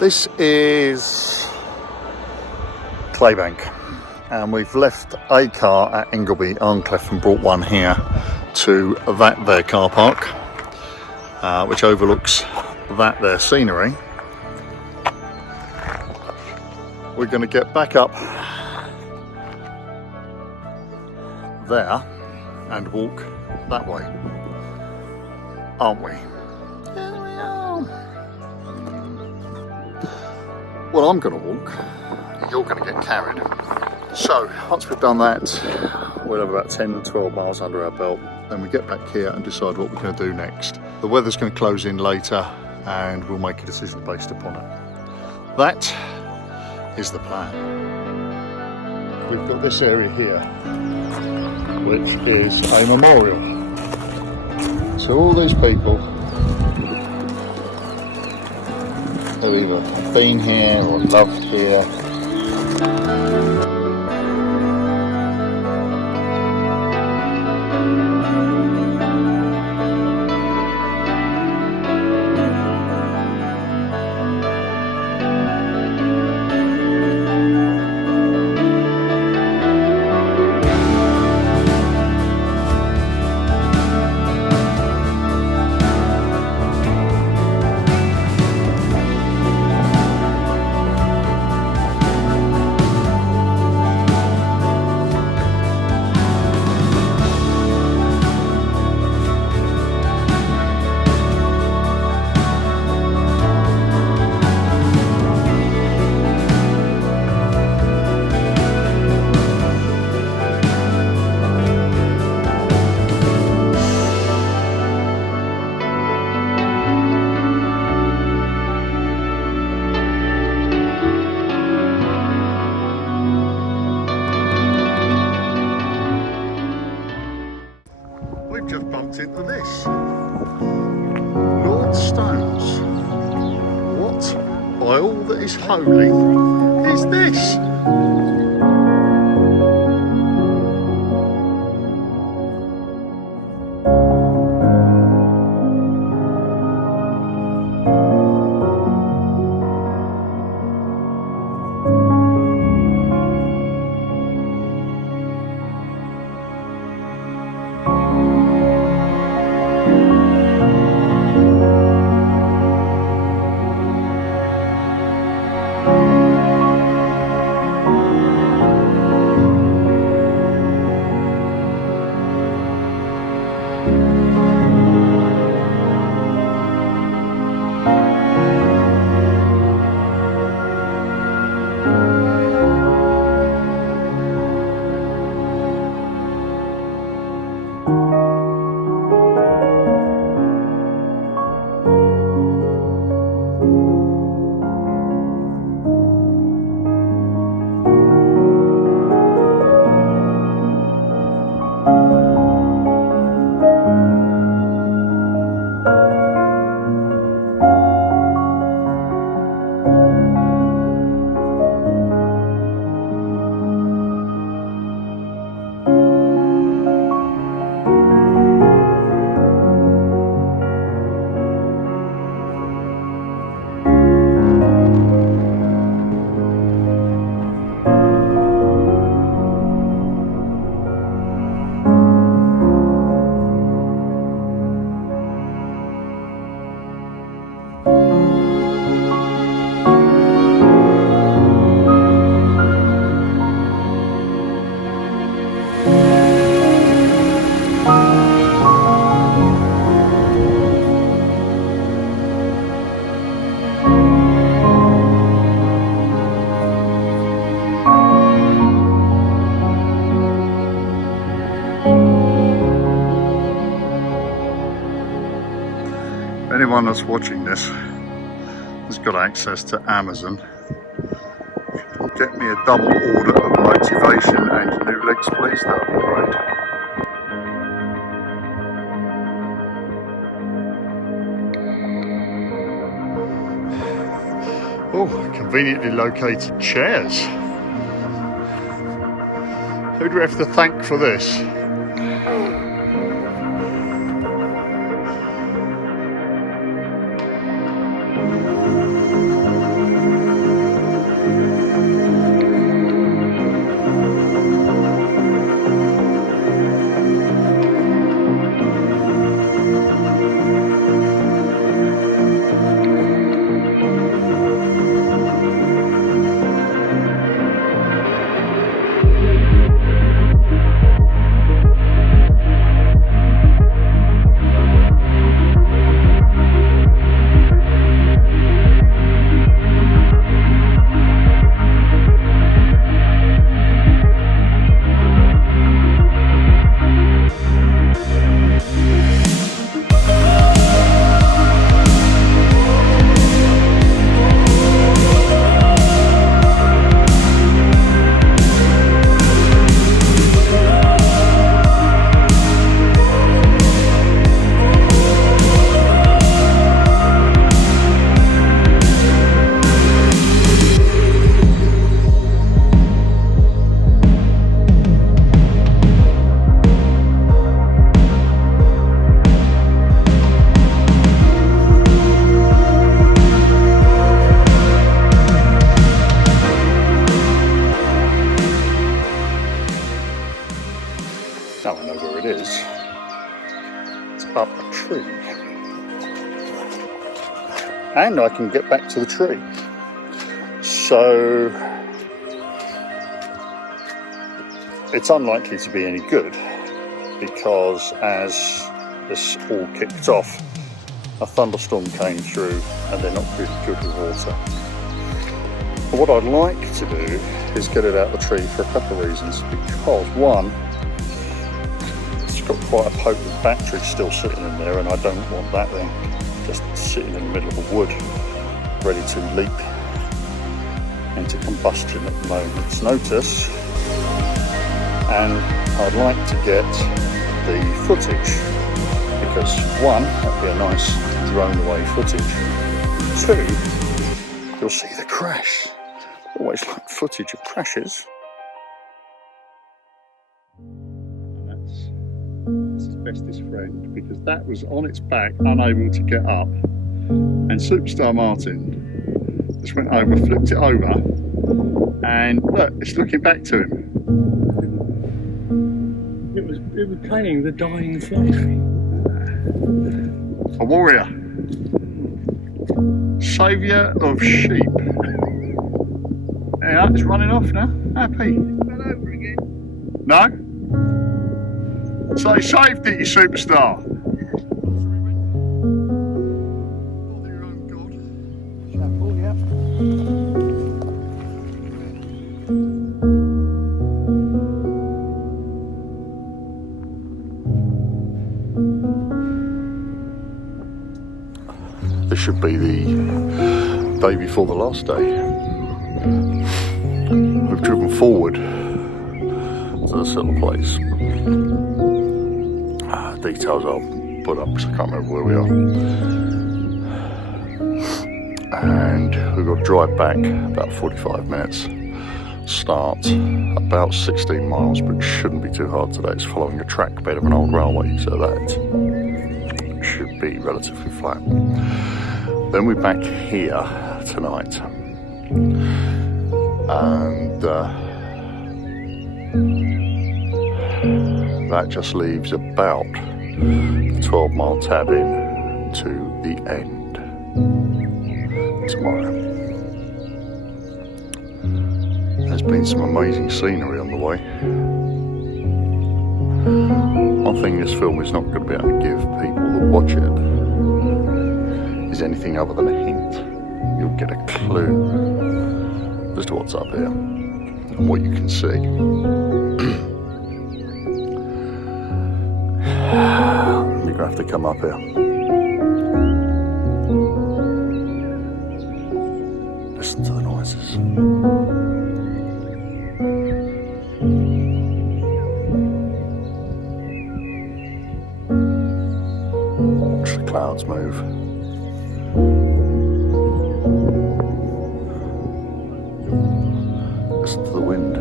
This is Claybank, and we've left a car at Ingleby Arncliffe and brought one here to that there car park, which overlooks that there scenery. We're going to get back up there and walk that way, aren't we? Here we are. Well, I'm going to walk, you're going to get carried. So once we've done that, we'll have about 10-12 miles under our belt. Then we get back here and decide what we're going to do next. The weather's going to close in later and we'll make a decision based upon it. That is the plan. We've got this area here, which is a memorial to all these people who either have been here or loved here. We've just bumped into this. Lord Stones. What by all that is holy is this? Anyone that's watching this has got access to Amazon. Get me a double order of motivation and new legs, please. That would be great. Oh, conveniently located chairs. Who do we have to thank for this? tree. And I can get back to the tree. So it's unlikely to be any good, because as this all kicked off, a thunderstorm came through and they're not really good with water. But what I'd like to do is get it out of the tree for a couple of reasons. Because one, it's got quite a potent battery still sitting in there, and I don't want that thing just sitting in the middle of a wood ready to leap into combustion at the moment's notice. And I'd like to get the footage, because one, that'd be a nice drone away footage. Two, you'll see the crash. Always like footage of crashes. And that's his bestest friend, because that was on its back, unable to get up, and Superstar Martin just went over, flipped it over, and look, it's looking back to him. It was playing the dying fly. A warrior, saviour of sheep. Yeah, it's running off now. Happy. Fell over again. No? So he saved it, you superstar. This should be the day before the last day. We've driven forward to this little place. Details I'll put up because I can't remember where we are. And we've got to drive back about 45 minutes. Start about 16 miles, but it shouldn't be too hard today. It's following a track bed of an old railway, so that should be relatively flat. Then we're back here tonight, and that just leaves about the 12-mile tab in to the end tomorrow. There's been some amazing scenery on the way. One thing this film is not going to be able to give people that watch it is anything other than a hint. You'll get a clue as to what's up here and what you can see. You're going to have to come up here. Listen to the noises. Watch the clouds move. Listen to the wind.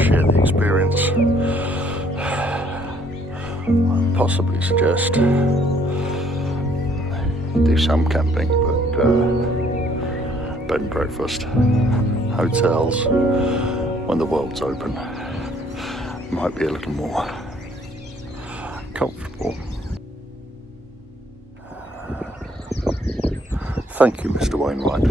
Share the experience. I'd possibly suggest you do some camping, but bed and breakfast, hotels, when the world's open, might be a little more comfortable. Thank you, Mr. Wainwright.